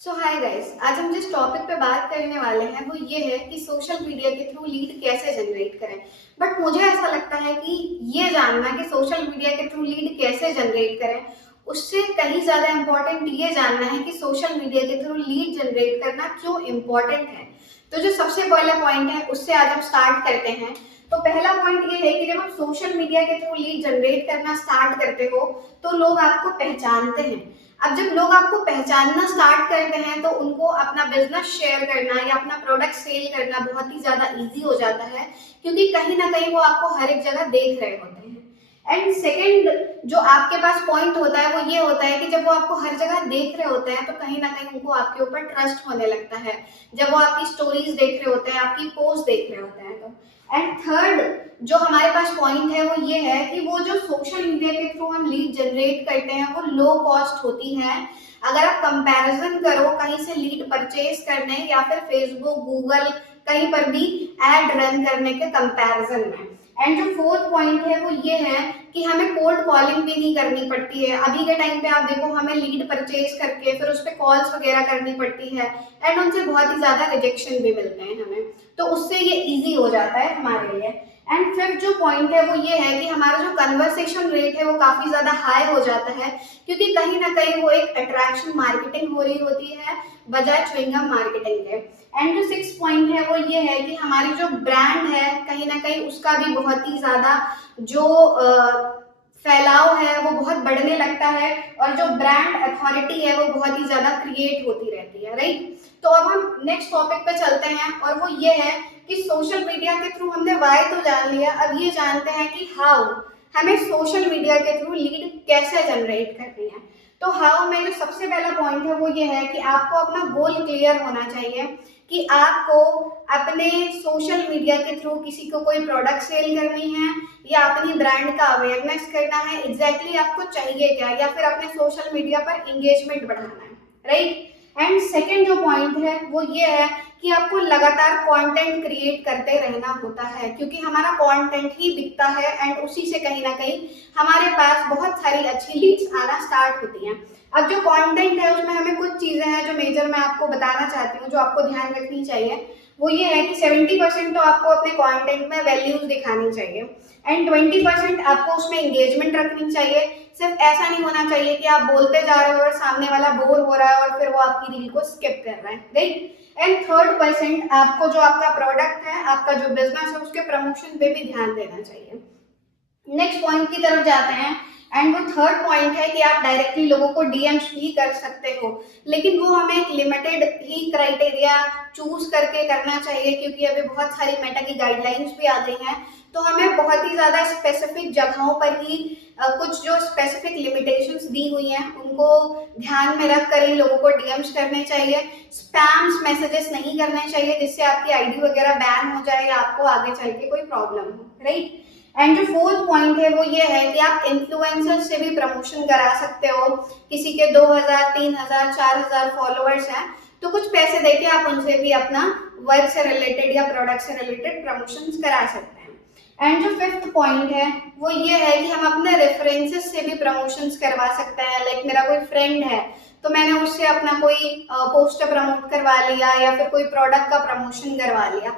सो hi guys, आज हम जिस टॉपिक पे बात करने वाले हैं वो ये है कि सोशल मीडिया के थ्रू लीड कैसे जनरेट करें। बट मुझे ऐसा लगता है कि ये जानना कि सोशल मीडिया के थ्रू लीड कैसे जनरेट करें, उससे कहीं ज़्यादा इम्पोर्टेंट ये जानना है कि सोशल मीडिया के थ्रू लीड जनरेट करना क्यों इम्पोर्टेंट है। तो जो सबसे पहला पॉइंट है उससे आज हम स्टार्ट करते हैं। तो पहला पॉइंट ये है कि जब आप सोशल मीडिया के थ्रू लीड जनरेट करना स्टार्ट करते हो तो लोग आपको पहचानते हैं। अब जब लोग आपको पहचानना स्टार्ट करते हैं तो उनको अपना बिजनेस शेयर करना या अपना प्रोडक्ट सेल करना बहुत ही ज्यादा इजी हो जाता है, क्योंकि कहीं ना कहीं वो आपको हर एक जगह देख रहे होते हैं। एंड सेकंड जो आपके पास पॉइंट होता है वो ये होता है कि जब वो आपको हर जगह देख रहे होते हैं तो कहीं ना कहीं उनको आपके ऊपर ट्रस्ट होने लगता है, जब वो आपकी स्टोरीज देख रहे होते हैं, आपकी पोस्ट देख रहे होते हैं तो। एंड थर्ड जो हमारे पास पॉइंट है वो ये है कि वो जो सोशल मीडिया के थ्रू हम लीड जनरेट करते हैं वो लो कॉस्ट होती है। अगर आप कंपैरिजन करो कहीं से लीड परचेज करने या फिर फेसबुक, गूगल, कहीं पर भी एड रन करने के कंपैरिजन में। एंड जो फोर्थ पॉइंट है वो ये है कि हमें कोल्ड कॉलिंग भी नहीं करनी पड़ती है। अभी के टाइम पे आप देखो हमें लीड परचेज करके फिर उस पर कॉल्स वगैरह करनी पड़ती है एंड उनसे बहुत ही ज्यादा रिजेक्शन भी मिलते हैं हमें, तो उससे ये इजी हो जाता है हमारे लिए। एंड फिफ्थ जो पॉइंट है वो ये है कि हमारा जो कन्वर्सेशन रेट है वो काफी ज्यादा हाई हो जाता है, क्योंकि कहीं ना कहीं वो एक अट्रैक्शन मार्केटिंग हो रही होती है बजाय च्युइंगम मार्केटिंग के। एंड जो सिक्स पॉइंट है वो ये है कि हमारी जो ब्रांड है कहीं ना कहीं उसका भी बहुत ही ज्यादा जो फैलाव है वो बहुत बढ़ने लगता है और जो ब्रांड अथॉरिटी है वो बहुत ही ज्यादा क्रिएट होती रहती है, राइट। तो अब हम नेक्स्ट टॉपिक पे चलते हैं और वो ये है कि सोशल मीडिया के थ्रू हमने वाई तो जान लिया, अब ये जानते हैं कि हाउ हमें सोशल मीडिया के थ्रू लीड कैसे जनरेट करनी है। तो हाउ में जो सबसे पहला पॉइंट है वो ये है कि आपको अपना गोल क्लियर होना चाहिए कि आपको अपने सोशल मीडिया के थ्रू किसी को कोई प्रोडक्ट सेल करनी है या अपनी ब्रांड का अवेयरनेस करना है। एग्जैक्टली आपको चाहिए क्या, या फिर अपने सोशल मीडिया पर एंगेजमेंट बढ़ाना है, राइट। एंड सेकेंड जो पॉइंट है वो ये है कि आपको लगातार कंटेंट क्रिएट करते रहना होता है, क्योंकि हमारा कंटेंट ही बिकता है एंड उसी से कहीं ना कहीं हमारे पास बहुत सारी अच्छी लीड्स आना स्टार्ट होती हैं। अब जो कंटेंट है उसमें हमें कुछ चीजें हैं जो मेजर मैं आपको बताना चाहती हूँ जो आपको ध्यान रखनी चाहिए। वो ये है कि 70% तो आपको अपने कंटेंट में वैल्यूज दिखानी चाहिए एंड 20% आपको उसमें एंगेजमेंट रखनी चाहिए। सिर्फ ऐसा नहीं होना चाहिए कि आप बोलते जा रहे हो और सामने वाला बोर हो रहा है और फिर वो आपकी रील को स्किप कर रहा है, राइट। एंड थर्ड परसेंट आपको जो आपका प्रोडक्ट है, आपका जो बिजनेस है, उसके प्रमोशन पे भी ध्यान देना चाहिए। नेक्स्ट पॉइंट की तरफ जाते हैं एंड वो थर्ड पॉइंट है कि आप डायरेक्टली लोगों को डीएम्स भी कर सकते हो, लेकिन वो हमें एक लिमिटेड ही क्राइटेरिया चूज करके करना चाहिए, क्योंकि अभी बहुत सारी मेटा की गाइडलाइंस भी आ गई हैं। तो हमें बहुत ही ज्यादा स्पेसिफिक जगहों पर ही कुछ जो स्पेसिफिक लिमिटेशंस दी हुई हैं उनको ध्यान में रख कर ही लोगों को डीएम्स करने चाहिए। स्पैम्स मैसेजेस नहीं करने चाहिए जिससे आपकी आईडी वगैरह बैन हो जाए या आपको आगे चल के कोई प्रॉब्लम हो, राइट। एंड जो फोर्थ पॉइंट है वो ये है कि आप इन्फ्लुएंसर से भी प्रमोशन करा सकते हो। किसी के 2000, 3000, 4000 फॉलोअर्स हैं तो कुछ पैसे देके आप उनसे भी अपना वर्क से रिलेटेड या प्रोडक्ट से रिलेटेड प्रमोशंस करा सकते हैं। एंड जो फिफ्थ पॉइंट है वो ये है कि हम अपने रेफरेंसेस से भी प्रमोशंस करवा सकते हैं। लाइक मेरा कोई फ्रेंड है तो मैंने उससे अपना कोई पोस्टर प्रमोट करवा लिया या फिर कोई प्रोडक्ट का प्रमोशन करवा लिया।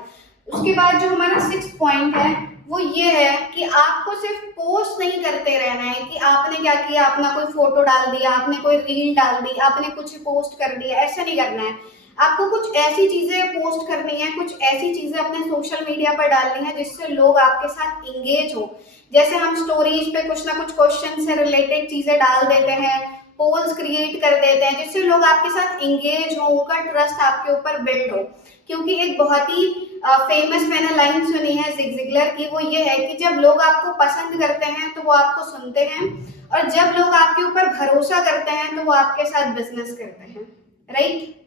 उसके बाद जो हमारा सिक्स्थ पॉइंट है वो ये है कि आपको सिर्फ पोस्ट नहीं करते रहना है कि आपने क्या किया, अपना कोई फोटो डाल दिया, आपने कोई रील डाल दी, आपने कुछ पोस्ट कर दिया, ऐसा नहीं करना है। आपको कुछ ऐसी चीजें पोस्ट करनी है, कुछ ऐसी चीजें अपने सोशल मीडिया पर डालनी है जिससे लोग आपके साथ इंगेज हो। जैसे हम स्टोरीज पे कुछ ना कुछ क्वेश्चन से रिलेटेड चीजें डाल देते हैं, पोल्स क्रिएट कर देते हैं जिससे लोग आपके साथ इंगेज हो, उनका ट्रस्ट आपके ऊपर बिल्ड हो। क्योंकि एक बहुत ही फेमस मैंने लाइन सुनी है जिग जिगलर की, वो ये है कि जब लोग आपको पसंद करते हैं तो वो आपको सुनते हैं और जब लोग आपके ऊपर भरोसा करते हैं तो वो आपके साथ बिजनेस करते हैं, राइट।